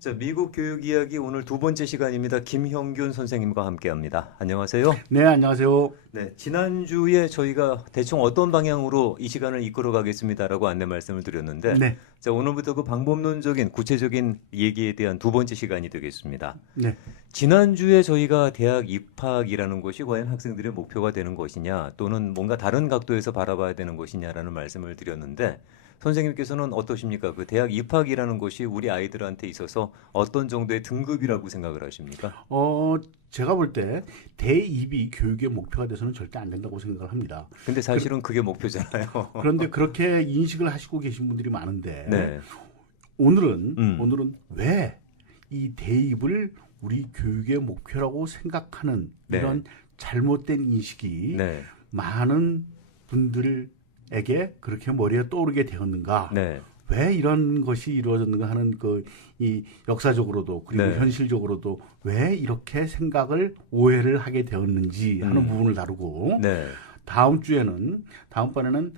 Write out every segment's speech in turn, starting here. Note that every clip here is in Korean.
자, 미국 교육 이야기 오늘 두 번째 시간입니다. 김형균 선생님과 함께합니다. 안녕하세요. 네, 안녕하세요. 네, 지난주에 저희가 대충 어떤 방향으로 이 시간을 이끌어 가겠습니다라고 안내 말씀을 드렸는데, 네, 자, 오늘부터 그 방법론적인 구체적인 얘기에 대한 두 번째 시간이 되겠습니다. 네, 지난주에 저희가 대학 입학이라는 것이 과연 학생들의 목표가 되는 것이냐, 또는 뭔가 다른 각도에서 바라봐야 되는 것이냐라는 말씀을 드렸는데, 선생님께서는 어떠십니까? 그 대학 입학이라는 것이 우리 아이들한테 있어서 어떤 정도의 등급이라고 생각을 하십니까? 제가 볼 때 대입이 교육의 목표가 돼서는 절대 안 된다고 생각을 합니다. 근데 사실은 그게 목표잖아요. 그런데 그렇게 인식을 하시고 계신 분들이 많은데 네. 오늘은 왜 이 대입을 우리 교육의 목표라고 생각하는 네. 이런 잘못된 인식이 네. 많은 분들에게 그렇게 머리에 떠오르게 되었는가? 네. 왜 이런 것이 이루어졌는가 하는 이 역사적으로도 그리고 네. 현실적으로도 왜 이렇게 생각을 오해를 하게 되었는지 하는 부분을 다루고 네. 다음번에는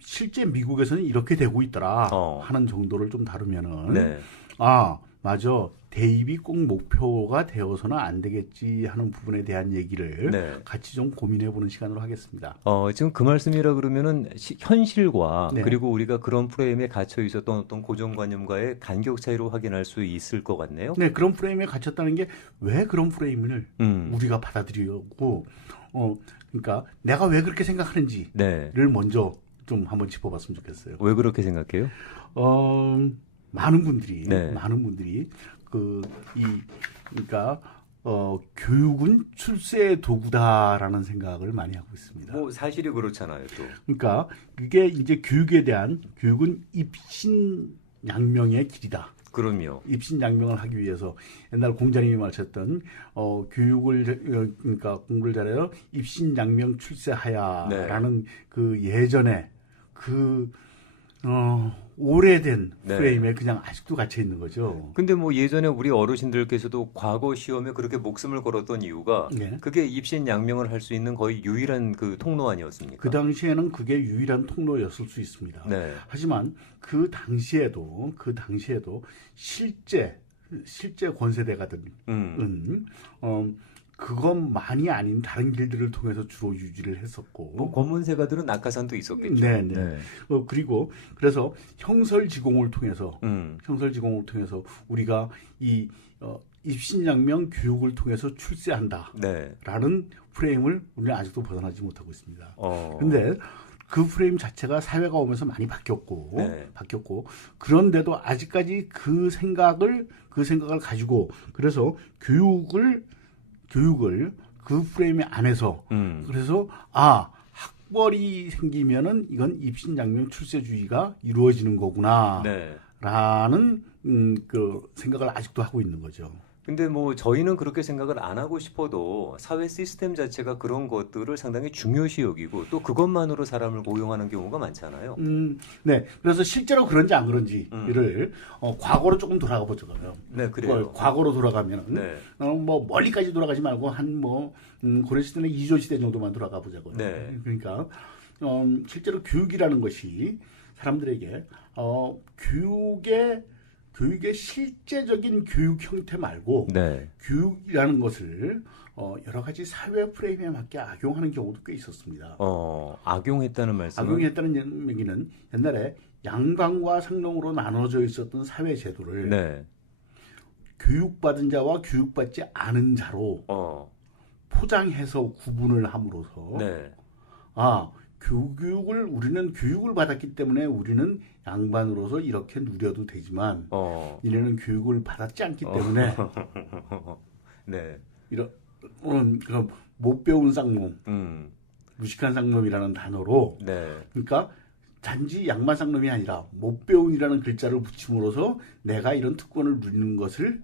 실제 미국에서는 이렇게 되고 있더라 어. 하는 정도를 좀 다루면은 네. 아, 맞아. 대입이 꼭 목표가 되어서는 안 되겠지 하는 부분에 대한 얘기를 네. 같이 좀 고민해 보는 시간으로 하겠습니다. 지금 그 말씀이라 그러면은 현실과 네. 그리고 우리가 그런 프레임에 gat혀 있었던 어떤 고정관념과의 간격 차이로 확인할 수 있을 것 같네요. 네, 그런 프레임에 갇혔다는 게 왜 그런 프레임을 음. 우리가 받아들이고, 그러니까 내가 왜 그렇게 생각하는지를 네. 먼저 좀 한번 짚어봤으면 좋겠어요. 왜 그렇게 생각해요? 많은 분들이, 네. 그러니까, 교육은 출세의 도구다라는 생각을 많이 하고 있습니다. 뭐 사실이 그렇잖아요, 또. 그러니까 그게 이제 교육은 입신양명의 길이다. 그럼요. 입신양명을 하기 위해서 옛날 공자님이 말하셨던 그러니까 공부를 잘해요 입신양명 출세하야라는 그 예전에 오래된 네. 프레임에 그냥 아직도 갇혀 있는 거죠. 근데 뭐 예전에 우리 어르신들께서도 과거 시험에 그렇게 목숨을 걸었던 이유가 네. 그게 입신양명을 할 수 있는 거의 유일한 그 통로 아니었습니까? 그 당시에는 그게 유일한 통로였을 수 있습니다. 네. 하지만 그 당시에도 실제 권세대가들은 그것만이 아닌 다른 길들을 통해서 주로 유지를 했었고, 뭐 검은세가들은 낙하산도 있었겠죠. 네. 그리고 그래서 형설지공을 통해서 우리가 이 입신양명 교육을 통해서 출세한다라는 네. 프레임을 우리는 아직도 벗어나지 못하고 있습니다. 어. 근데 그 프레임 자체가 사회가 오면서 많이 네. 바뀌었고 그런데도 아직까지 그 생각을 가지고 그래서 교육을 그 프레임 안에서 그래서 학벌이 생기면은 이건 입신양명 출세주의가 이루어지는 거구나라는 네. 그 생각을 아직도 하고 있는 거죠. 근데 뭐 저희는 그렇게 생각을 안 하고 싶어도 사회 시스템 자체가 그런 것들을 상당히 중요시 여기고 또 그것만으로 사람을 고용하는 경우가 많잖아요. 네. 그래서 실제로 그런지 안 그런지를 과거로 조금 돌아가 보자고요. 네, 그래요. 과거로 돌아가면 네. 뭐 멀리까지 돌아가지 말고 한 고려 시대나 이조 시대 정도만 돌아가 보자고요. 네. 그러니까 실제로 교육이라는 것이 사람들에게 교육의 실제적인 교육 형태 말고 네. 교육이라는 것을 여러 가지 사회 프레임에 맞게 악용하는 경우도 꽤 있었습니다. 악용했다는 말씀은? 악용했다는 얘기는 옛날에 양반과 상농으로 나눠져 있었던 사회 제도를 네. 교육받은 자와 교육받지 않은 자로 포장해서 구분을 함으로써 네. 우리는 교육을 받았기 때문에 우리는 양반으로서 이렇게 누려도 되지만 이래는 교육을 받았지 않기 때문에 네. 그럼 못 배운 쌍놈, 무식한 쌍놈이라는 단어로 네. 그러니까 단지 양반 쌍놈이 아니라 못 배운이라는 글자를 붙임으로써 내가 이런 특권을 누리는 것을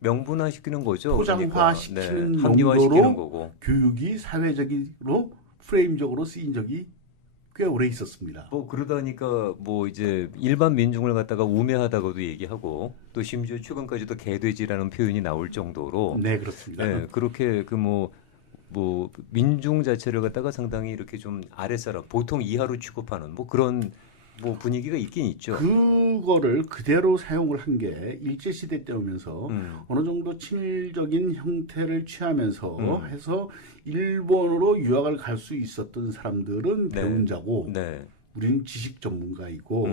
명분화시키는 거죠. 포장화시키는 그러니까. 네. 합리화시키는 용도로 거고. 교육이 사회적으로 프레임적으로 쓰인 적이 꽤 오래 있었습니다. 뭐 그러다니까 뭐 이제 일반 민중을 갖다가 우매하다고도 얘기하고 또 심지어 최근까지도 개돼지라는 표현이 나올 정도로 네, 그렇습니다. 네, 그렇게 그 뭐 민중 자체를 갖다가 상당히 이렇게 좀 아랫사람 보통 이하로 취급하는 뭐 그런 뭐 분위기가 있긴 있죠. 그거를 그대로 사용을 한 게 일제시대 때 오면서 어느 정도 친일적인 형태를 취하면서 해서 일본으로 유학을 갈 수 있었던 사람들은 네. 배운 자고 네. 우리는 지식 전문가이고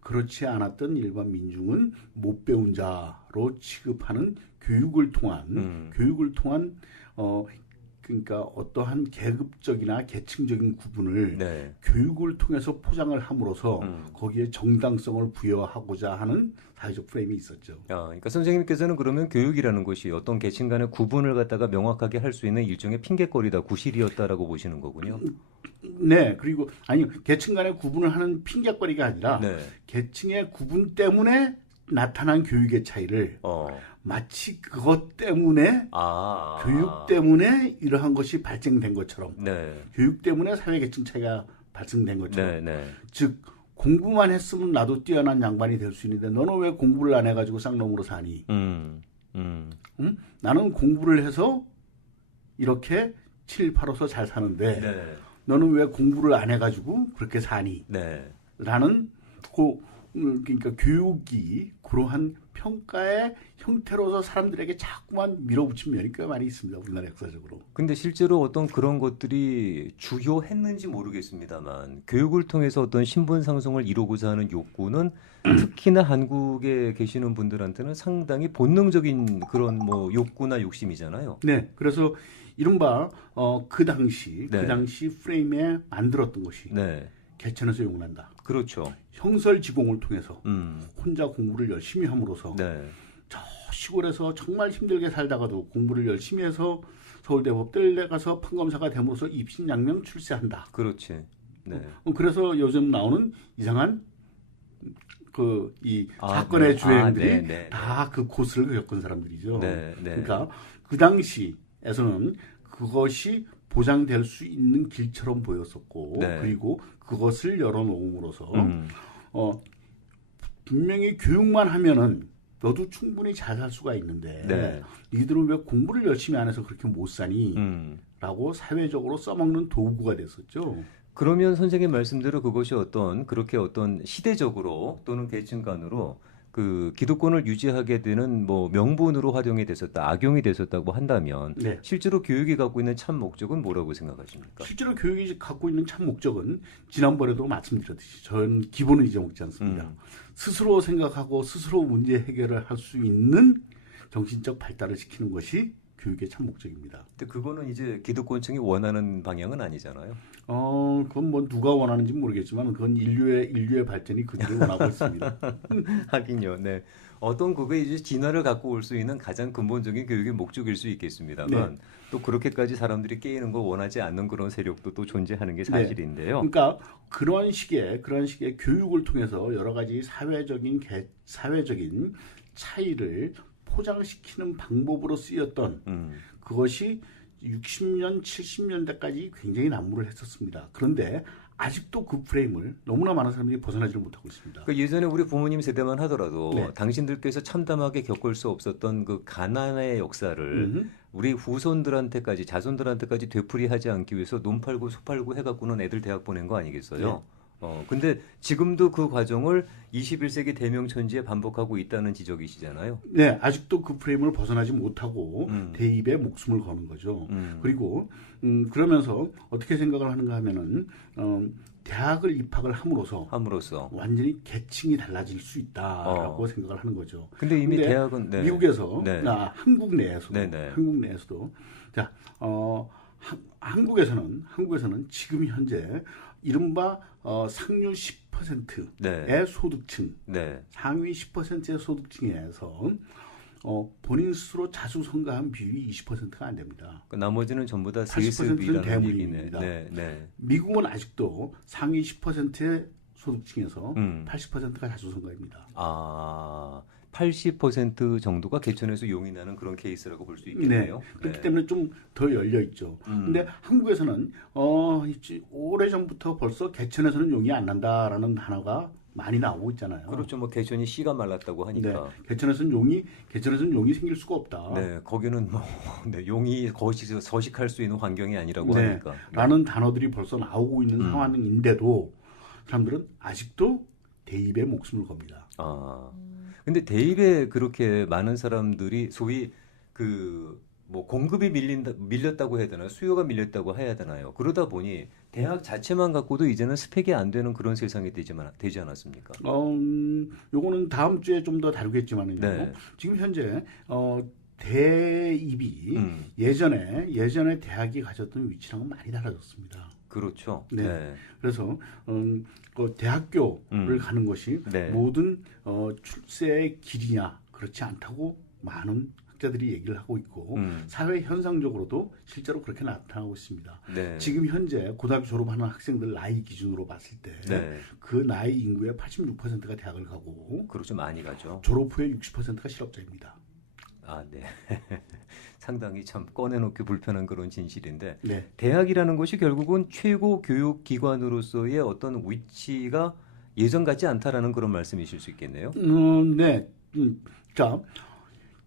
그렇지 않았던 일반 민중은 못 배운 자로 취급하는 교육을 통한 그러니까 어떠한 계급적이나 계층적인 구분을 네. 교육을 통해서 포장을 함으로써 거기에 정당성을 부여하고자 하는 사회적 프레임이 있었죠. 그러니까 선생님께서는 그러면 교육이라는 것이 어떤 계층 간의 구분을 갖다가 명확하게 할 수 있는 일종의 핑계거리다, 구실이었다라고 보시는 거군요. 네, 그리고 아니 계층 간의 구분을 하는 핑계거리가 아니라 네. 계층의 구분 때문에 나타난 교육의 차이를 마치 그것 때문에 교육 때문에 이러한 것이 발생된 것처럼 네. 교육 때문에 사회계층 차이가 발생된 것처럼 네. 즉 공부만 했으면 나도 뛰어난 양반이 될 수 있는데 너는 왜 공부를 안 해가지고 쌍놈으로 사니? 응? 나는 공부를 해서 이렇게 7, 8호서 잘 사는데 네. 너는 왜 공부를 안 해가지고 그렇게 사니? 네. 라는 그러니까 교육이 그러한 평가의 형태로서 사람들에게 자꾸만 밀어붙인 면이 꽤 많이 있습니다. 우리나라 역사적으로. 근데 실제로 어떤 그런 것들이 주요했는지 모르겠습니다만 교육을 통해서 어떤 신분 상승을 이루고자 하는 욕구는 특히나 한국에 계시는 분들한테는 상당히 본능적인 그런 뭐 욕구나 욕심이잖아요. 네. 그래서 이른바 그 당시 프레임에 만들었던 것이 개천에서 용난다. 그렇죠. 형설지공을 통해서 혼자 공부를 열심히 함으로써 저 시골에서 정말 힘들게 살다가도 공부를 열심히 해서 서울대 법대를 가서 판검사가 됨으로써 입신양명 출세한다. 그렇지. 네. 그래서 요즘 나오는 이상한 이 사건의 주행들이 다 그 고스를 겪은 사람들이죠. 그러니까 그 당시에서는 그것이 보장될 수 있는 길처럼 보였었고 그리고 그것을 열어놓음으로써 분명히 교육만 하면은 너도 충분히 잘 살 수가 있는데 니들은 왜 공부를 열심히 안 해서 그렇게 못 사니? 라고 사회적으로 써먹는 도구가 됐었죠. 그러면 선생님 말씀대로 그것이 그렇게 어떤 시대적으로 또는 계층 간으로 그 기득권을 유지하게 되는 뭐 명분으로 활용이 됐었다, 악용이 됐었다고 한다면 실제로 교육이 갖고 있는 참 목적은 뭐라고 생각하십니까? 실제로 교육이 갖고 있는 참 목적은 지난번에도 말씀드렸듯이 저는 기본은 잊어먹지 않습니다. 스스로 생각하고 스스로 문제 해결을 할 수 있는 정신적 발달을 시키는 것이 교육의 참 목적입니다. 근데 그거는 이제 기득권층이 원하는 방향은 아니잖아요. 그건 뭐 누가 원하는지 모르겠지만 그건 인류의 발전이 그들이 원하고 있습니다. 하긴요. 네. 어떤 그게 이제 진화를 갖고 올 수 있는 가장 근본적인 교육의 목적일 수 있겠습니다만 또 그렇게까지 사람들이 깨이는 걸 원하지 않는 그런 세력도 또 존재하는 게 사실인데요. 그러니까 그런 식의 교육을 통해서 여러 가지 사회적인 차이를 포장시키는 방법으로 쓰였던 그것이 60년, 70년대까지 굉장히 난무를 했었습니다. 그런데 아직도 그 프레임을 너무나 많은 사람들이 벗어나지를 못하고 있습니다. 그러니까 예전에 우리 부모님 세대만 하더라도 당신들께서 참담하게 겪을 수 없었던 그 가난의 역사를 우리 후손들한테까지 자손들한테까지 되풀이하지 않기 위해서 눈 팔고 소 팔고 해갖고는 애들 대학 보낸 거 아니겠어요? 근데 지금도 그 과정을 21세기 대명천지에 반복하고 있다는 지적이시잖아요. 네, 아직도 그 프레임을 벗어나지 못하고 대입에 목숨을 거는 거죠. 그리고 그러면서 어떻게 생각을 하는가 하면은 대학을 입학을 함으로써 완전히 계층이 달라질 수 있다라고 생각을 하는 거죠. 근데 이미 대학은 미국에서 한국 내에서도 자, 한국에서는 지금 현재 이른바 상류 10%의 소득층, 상위 10%의 소득층에서 본인 스스로 자수성가한 비율이 20%가 안 됩니다. 그 나머지는 전부 다 80%는 대물림입니다. 미국은 아직도 상위 10%의 소득층에서 80%가 자수성가입니다. 80% 정도가 개천에서 용이 나는 그런 케이스라고 볼 수 있겠네요. 그렇기 때문에 좀 더 열려 있죠. 근데 한국에서는 오래전부터 벌써 개천에서는 용이 안 난다라는 단어가 많이 나오고 있잖아요. 그렇죠. 뭐 개천이 씨가 말랐다고 하니까. 개천에서는 용이 생길 수가 없다. 거기는 뭐 용이 거기서 서식할 수 있는 환경이 아니라고 하니까. 라는 단어들이 벌써 나오고 있는 상황인데도 사람들은 아직도 대입에 목숨을 겁니다. 아, 근데 대입에 그렇게 많은 사람들이 소위 그 뭐 공급이 밀렸다고 해야 되나요? 수요가 밀렸다고 해야 되나요? 그러다 보니 대학 자체만 갖고도 이제는 스펙이 안 되는 그런 세상이 되지 않았습니까? 요거는 다음 주에 좀 더 다루겠지만은요. 네. 지금 현재 대입이 예전에 대학이 가졌던 위치랑은 많이 달라졌습니다. 그렇죠. 네. 네. 그래서 그 대학교를 가는 것이 네. 모든 출세의 길이냐 그렇지 않다고 많은 학자들이 얘기를 하고 있고 사회 현상적으로도 실제로 그렇게 나타나고 있습니다. 네. 지금 현재 고등학교 졸업하는 학생들 나이 기준으로 봤을 때 그 나이 인구의 86%가 대학을 가고 그렇죠. 많이 가죠. 졸업 후에 60%가 실업자입니다. 아, 네. 상당히 참 꺼내놓기 불편한 그런 진실인데 네. 대학이라는 것이 결국은 최고 교육 기관으로서의 어떤 위치가 예전 같지 않다라는 그런 말씀이실 수 있겠네요. 네. 자,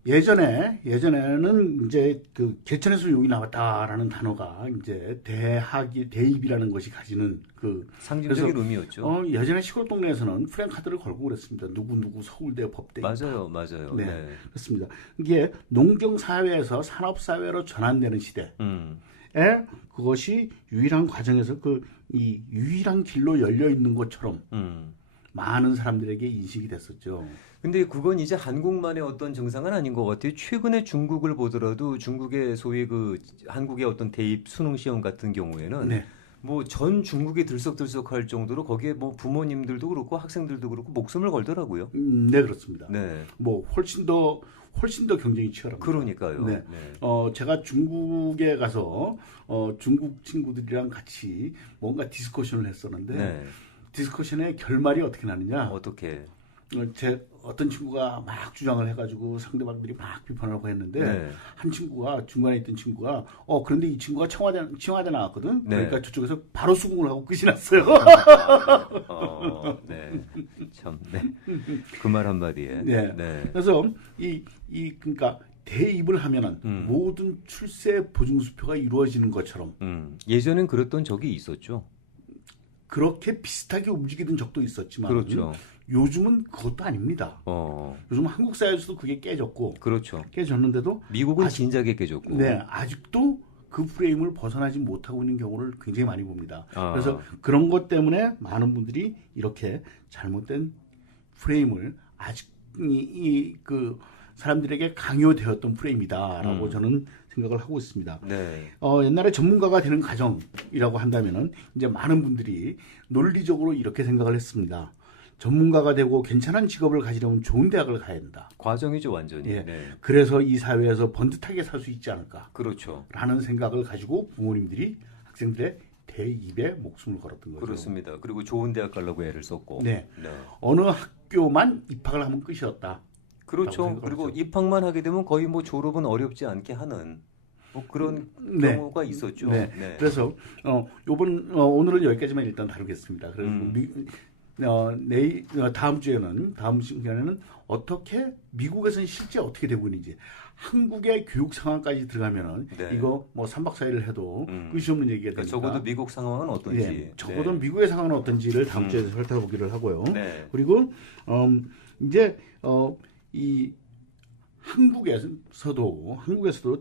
예전에는 이제 그 개천에서 용이 나왔다라는 단어가 이제 대입이라는 것이 가지는 그 상징적인 의미였죠. 예전에 시골 동네에서는 프랭카드를 걸고 그랬습니다. 누구 서울대 법대. 맞아요. 네, 네. 그렇습니다. 이게 농경 사회에서 산업 사회로 전환되는 시대에 그것이 유일한 과정에서 이 유일한 길로 열려 있는 것처럼 많은 사람들에게 인식이 됐었죠. 근데 그건 이제 한국만의 어떤 증상은 아닌 것 같아요. 최근에 중국을 보더라도 중국의 소위 그 한국의 어떤 대입 수능 시험 같은 경우에는 네. 뭐 전 중국이 들썩들썩할 정도로 거기에 뭐 부모님들도 그렇고 학생들도 그렇고 목숨을 걸더라고요. 네, 그렇습니다. 네. 뭐 훨씬 더 경쟁이 치열합니다. 그러니까요. 네. 제가 중국에 가서 중국 친구들이랑 같이 뭔가 디스커션을 했었는데 네. 디스커션의 결말이 어떻게 나느냐? 어떻게? 어떤 친구가 막 주장을 해가지고 상대방들이 막 비판하고 했는데 네. 한 친구가 중간에 있던 친구가 그런데 이 친구가 청와대 나왔거든. 네. 그러니까 저쪽에서 바로 수긍을 하고 끝이 났어요. 네. 참, 네. 그 말 한마디에. 네. 네. 그래서 그러니까 대입을 하면은 모든 출세 보증수표가 이루어지는 것처럼 예전엔 그랬던 적이 있었죠. 그렇게 비슷하게 움직이던 적도 있었지만 그렇죠. 요즘은 그것도 아닙니다. 요즘 한국 사회에서도 그게 깨졌고 그렇죠. 깨졌는데도 미국은 진작에 깨졌고. 네, 아직도 그 프레임을 벗어나지 못하고 있는 경우를 굉장히 많이 봅니다. 그래서 그런 것 때문에 많은 분들이 이렇게 잘못된 프레임을 아직 그 사람들에게 강요되었던 프레임이다라고 저는 생각을 하고 있습니다. 네. 옛날에 전문가가 되는 과정이라고 한다면은 이제 많은 분들이 논리적으로 이렇게 생각을 했습니다. 전문가가 되고 괜찮은 직업을 가지려면 좋은 대학을 가야 된다. 과정이죠, 완전히. 예. 네. 그래서 이 사회에서 번듯하게 살 수 있지 않을까. 그렇죠. 라는 생각을 가지고 부모님들이 학생들의 대입에 목숨을 걸었던 거죠. 그렇습니다. 그리고 좋은 대학 가려고 애를 썼고. 네. 어느 학교만 입학을 하면 끝이었다. 그렇죠. 그리고 입학만 하게 되면 거의 뭐 졸업은 어렵지 않게 하는 뭐 그런 경우가 있었죠. 네. 네. 그래서 오늘은 여기까지만 일단 다루겠습니다. 그래서 다음 시간에는 어떻게 미국에서는 실제 어떻게 되고 있는지 한국의 교육 상황까지 들어가면은 이거 뭐 3박 4일을 해도 끝이 없는 얘기가 되니까 적어도 미국 상황은 어떤지 적어도 미국의 상황은 어떤지를 다음 주에 살펴보기를 하고요. 네. 그리고 이제 이 한국에서도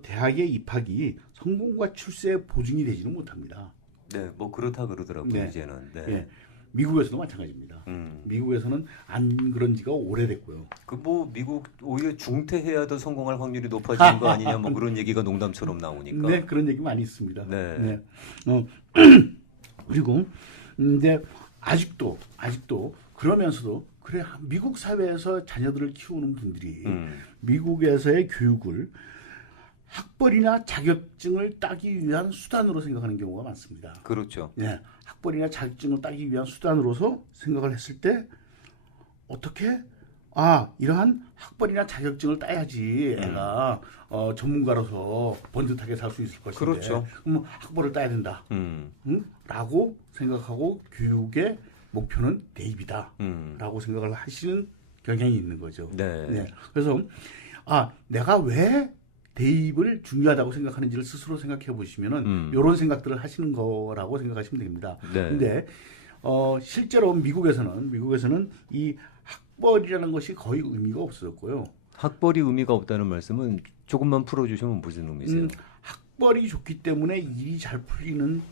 대학의 입학이 성공과 출세의 보증이 되지는 못합니다. 네, 뭐 그렇다 그러더라고요. 이제는. 네. 네. 미국에서도 마찬가지입니다. 미국에서는 안 그런 지가 오래됐고요. 뭐 미국 오히려 중퇴해야 더 성공할 확률이 높아지는 거 아니냐 뭐 그런 얘기가 농담처럼 나오니까. 네, 그런 얘기 많이 있습니다. 네. 그리고 이제 아직도 그러면서도 그래 미국 사회에서 자녀들을 키우는 분들이 미국에서의 교육을 학벌이나 자격증을 따기 위한 수단으로 생각하는 경우가 많습니다. 그렇죠. 네, 학벌이나 자격증을 따기 위한 수단으로서 생각을 했을 때 어떻게 이러한 학벌이나 자격증을 따야지 애가 전문가로서 번듯하게 살 수 있을 것인데 그렇죠. 그럼 학벌을 따야 된다. 라고 생각하고 교육의 목표는 대입이다. 라고 생각을 하시는 경향이 있는 거죠. 네. 그래서 내가 왜 대입을 중요하다고 생각하는지를 스스로 생각해 보시면은 이런 생각들을 하시는 거라고 생각하시면 됩니다. 네. 근데 실제로 미국에서는 이 학벌이라는 것이 거의 의미가 없었고요. 학벌이 의미가 없다는 말씀은 조금만 풀어주시면 무슨 의미세요? 학벌이 좋기 때문에 일이 잘 풀리는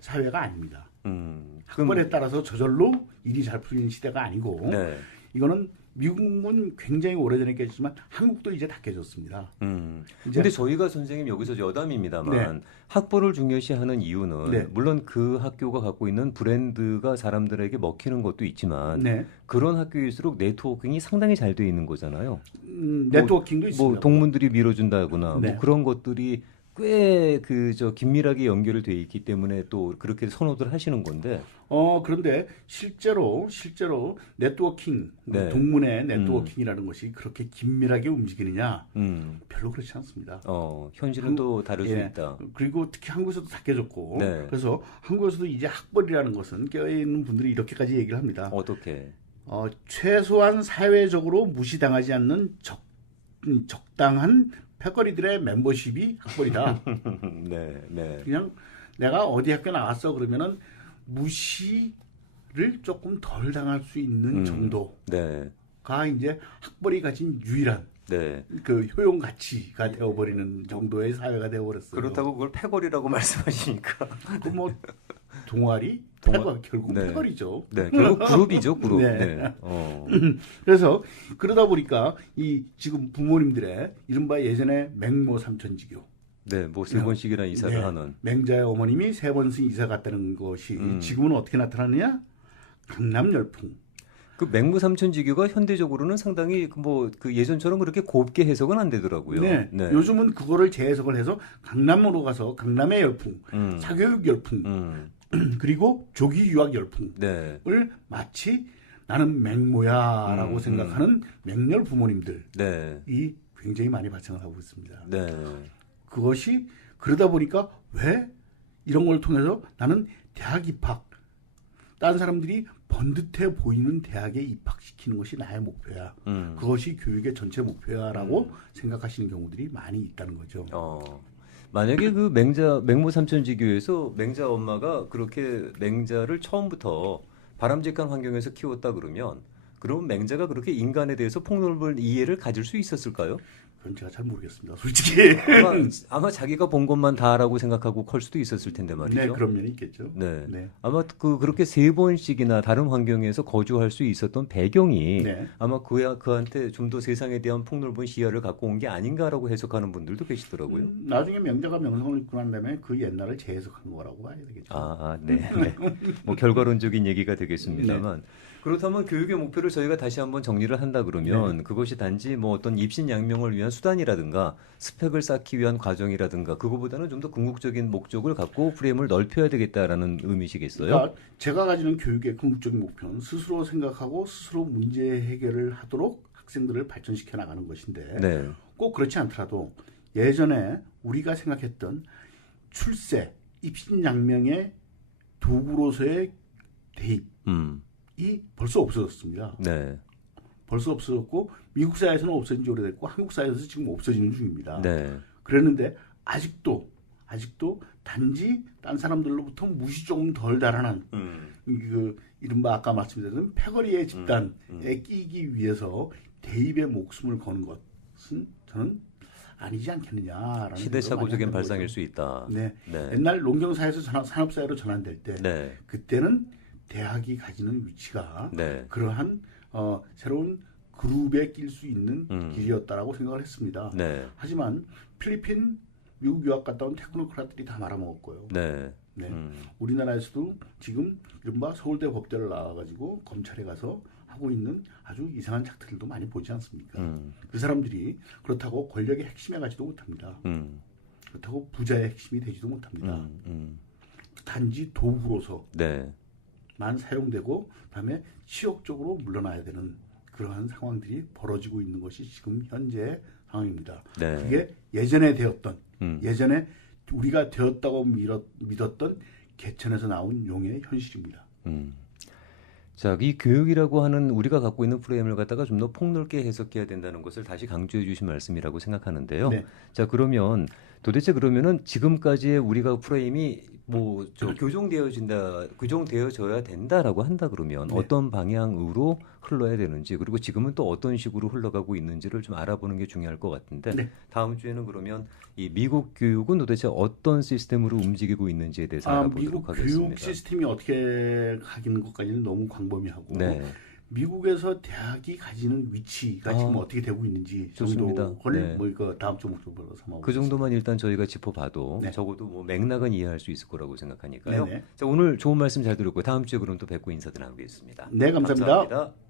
사회가 아닙니다. 학벌에 따라서 저절로 일이 잘 풀리는 시대가 아니고 네. 이거는 미국은 굉장히 오래전에 깨졌지만 한국도 이제 다 깨졌습니다. 근데 저희가 선생님 여기서 여담입니다만 네. 학벌을 중요시하는 이유는 네. 물론 그 학교가 갖고 있는 브랜드가 사람들에게 먹히는 것도 있지만 네. 그런 학교일수록 네트워킹이 상당히 잘 돼 있는 거잖아요. 네트워킹도 있습니다. 뭐 동문들이 밀어준다거나 네. 뭐 그런 것들이 꽤 긴밀하게 연결이 돼 있기 때문에 또 그렇게 선호들 하시는 건데. 그런데 실제로 네트워킹, 네. 동문의 네트워킹이라는 것이 그렇게 긴밀하게 움직이느냐? 별로 그렇지 않습니다. 현실은 또 다를 수 있다. 그리고 특히 한국에서도 다 깨졌고, 네. 그래서 한국에서도 이제 학벌이라는 것은 깨어있는 분들이 이렇게까지 얘기를 합니다. 어떻게? 최소한 사회적으로 무시당하지 않는 적당한 패거리들의 멤버십이 학벌이다. 네, 네. 그냥 내가 어디 학교 나왔어 그러면은 무시를 조금 덜 당할 수 있는 정도가 네. 이제 학벌이 가진 유일한 네. 그 효용 가치가 되어버리는 정도의 사회가 되어버렸어요. 그렇다고 그걸 패거리라고 말씀하시니까. 그 뭐 동아리, 패거 결국 네. 패거리죠. 네, 결국 그룹이죠, 그룹. 네. 네. 그래서 그러다 보니까 이 지금 부모님들의 이른바 예전에 맹모 삼천지교. 네, 뭐 세 번씩이나 이사를 네. 하는. 맹자의 어머님이 3번씩 이사 갔다는 것이 지금은 어떻게 나타나느냐? 강남 열풍. 그 맹무삼천지교가 현대적으로는 상당히 그 예전처럼 그렇게 곱게 해석은 안 되더라고요. 네. 네. 요즘은 그거를 재해석을 해서 강남으로 가서 강남의 열풍, 사교육 열풍, 그리고 조기 유학 열풍을 네. 마치 나는 맹모야라고 생각하는 맹렬 부모님들이 네. 굉장히 많이 발생을 하고 있습니다. 네. 그것이 그러다 보니까 왜 이런 걸 통해서 나는 대학 입학, 다른 사람들이 번듯해 보이는 대학에 입학시키는 것이 나의 목표야. 그것이 교육의 전체 목표야라고 생각하시는 경우들이 많이 있다는 거죠. 만약에 그 맹모삼천지교에서 맹자 엄마가 그렇게 맹자를 처음부터 바람직한 환경에서 키웠다 그러면 맹자가 그렇게 인간에 대해서 폭넓은 이해를 가질 수 있었을까요? 그건 제가 잘 모르겠습니다, 솔직히. 아마 자기가 본 것만 다라고 생각하고 클 수도 있었을 텐데 말이죠. 네, 그런 면이 있겠죠. 네. 네. 아마 그렇게 3번씩이나 다른 환경에서 거주할 수 있었던 배경이 네. 아마 그한테 좀 더 세상에 대한 폭넓은 시야를 갖고 온 게 아닌가라고 해석하는 분들도 계시더라고요. 나중에 명자가 명성을 입고 난 다음에 그 옛날을 재해석한 거라고 봐야 되겠죠. 네. 네. 뭐 결과론적인 얘기가 되겠습니다만. 네. 그렇다면 교육의 목표를 저희가 다시 한번 정리를 한다 그러면 그것이 단지 뭐 어떤 입신양명을 위한 수단이라든가 스펙을 쌓기 위한 과정이라든가 그거보다는 좀 더 궁극적인 목적을 갖고 프레임을 넓혀야 되겠다라는 의미시겠어요? 그러니까 제가 가지는 교육의 궁극적인 목표는 스스로 생각하고 스스로 문제 해결을 하도록 학생들을 발전시켜 나가는 것인데 꼭 그렇지 않더라도 예전에 우리가 생각했던 출세, 입신양명의 도구로서의 대입 이 벌써 없어졌습니다. 네. 벌써 없어졌고 미국 사회에서는 없어진 지 오래됐고 한국 사회에서 지금 없어지는 중입니다. 네. 그랬는데 아직도 단지 딴 사람들로부터 무시 조금 덜 달아난 그 이른바 아까 말씀드렸던 패거리의 집단에 끼기 위해서 대입의 목숨을 거는 것은 저는 아니지 않겠느냐라는 시대착오적인 발상일 수 있다. 네. 옛날 농경사에서 산업사회로 전환될 때 그때는 대학이 가지는 위치가 그러한 새로운 그룹에 낄 수 있는 길이었다라고 생각을 했습니다. 하지만 필리핀, 미국 유학 갔다 온 테크노크라트들이 다 말아먹었고요. 우리나라에서도 지금 이른바 서울대 법대를 나와가지고 검찰에 가서 하고 있는 아주 이상한 작들도 많이 보지 않습니까? 그 사람들이 그렇다고 권력의 핵심에 가지도 못합니다. 그렇다고 부자의 핵심이 되지도 못합니다. 단지 도구로서 만 사용되고 그다음에 치욕적으로 물러나야 되는 그러한 상황들이 벌어지고 있는 것이 지금 현재 상황입니다. 그게 예전에 예전에 우리가 되었다고 믿었던 개천에서 나온 용의 현실입니다. 자, 이 교육이라고 하는 우리가 갖고 있는 프레임을 갖다가 좀 더 폭넓게 해석해야 된다는 것을 다시 강조해 주신 말씀이라고 생각하는데요. 네. 자, 그러면 도대체 그러면은 지금까지의 우리가 프레임이 뭐 교정되어져야 된다라고 한다 그러면 네. 어떤 방향으로 흘러야 되는지 그리고 지금은 또 어떤 식으로 흘러가고 있는지를 좀 알아보는 게 중요할 것 같은데 네. 다음 주에는 그러면 이 미국 교육은 도대체 어떤 시스템으로 움직이고 있는지에 대해서 알아보도록 미국 하겠습니다. 교육 시스템이 어떻게 가기는 것까지는 너무 광범위하고 네. 미국에서 대학이 가지는 위치가 지금 어떻게 되고 있는지 좋습니다. 정도를 네. 뭐 이거 다음 주 목적으로 삼아 그 정도만 일단 저희가 짚어봐도 네. 적어도 뭐 맥락은 이해할 수 있을 거라고 생각하니까요. 네네. 자, 오늘 좋은 말씀 잘 들었고 다음 주에 그럼 또 뵙고 인사드 나누겠습니다. 네, 감사합니다. 감사합니다.